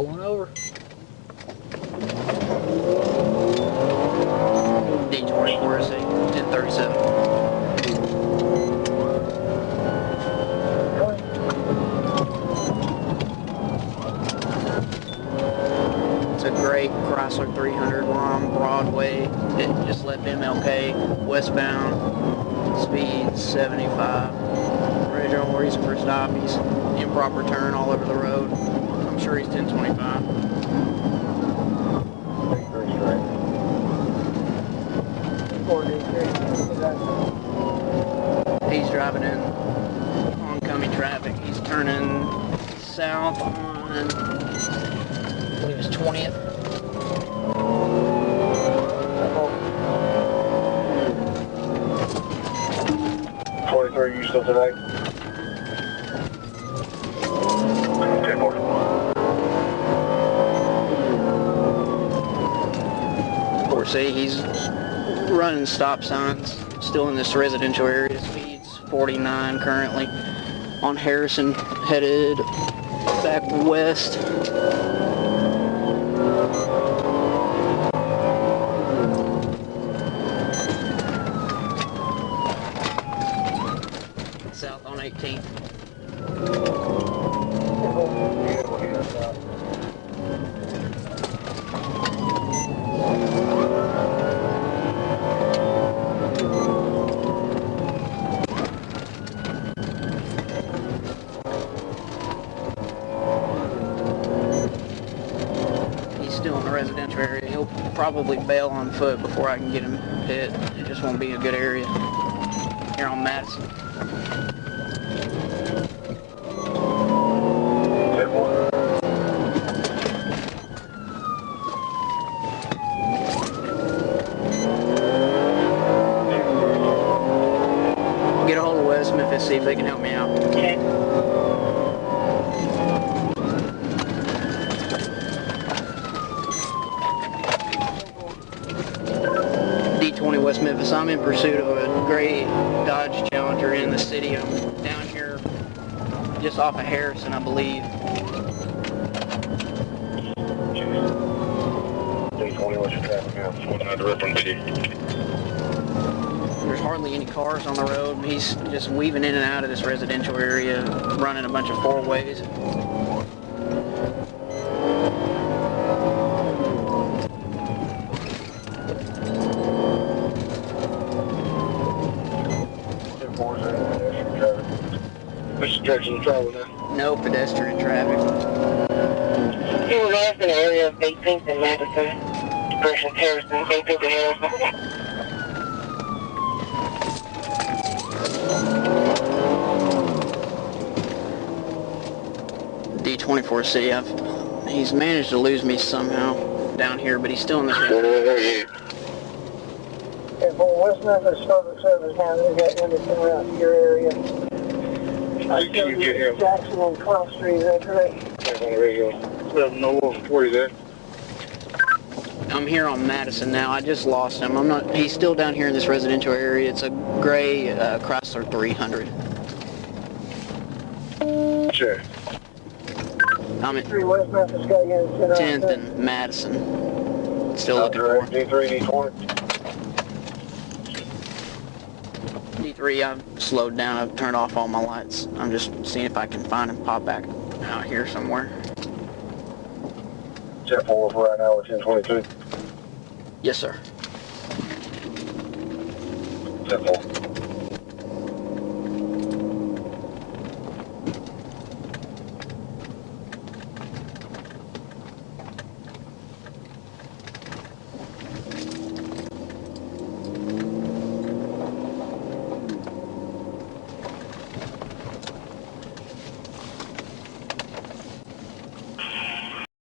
Pulling over. D24 is 1037. It's a gray Chrysler 300. We're on Broadway. It just left MLK westbound. Speed 75. Original reason for stop. He's improper turn all over the road. I'm sure he's 1025. He's driving in oncoming traffic. He's turning south on, I believe it's 20th. You still today? 10-4. Of course, he's running stop signs, still in this residential area. Speed's 49 currently. On Harrison, headed back west. South on 18th. He's still in the residential area. He'll probably bail on foot before I can get him hit. It just won't be a good area here on Madison. Get a hold of West Memphis, see if they can help me out. Okay. D20 West Memphis. I'm in pursuit of a gray Dodge Challenger in the city. I'm down here just off of Harrison, I believe. D20, what's your traffic now? 49 from T. There's hardly any cars on the road. He's just weaving in and out of this residential area, running a bunch of four-ways. Which direction you travel now? No pedestrian traffic. He was off in the area of 18th and Madison. Direction Harrison, 18th and Harrison. D24C. He's managed to lose me somehow down here, but he's still in this area. And for West Memphis service now, they got everything around your area. How you get here? Jackson on Cross Street, is that correct? That's on the radio. 701, where is that? I'm here on Madison now. I just lost him. He's still down here in this residential area. It's a gray Chrysler 300. Sure. I'm at West Memphis got you in 10th and Madison. Still looking for him. D3, D20. D3, I've slowed down. I've turned off all my lights. I'm just seeing if I can find him, pop back out here somewhere. 10-4 for right now, we're 1022. Yes, sir. 10-4.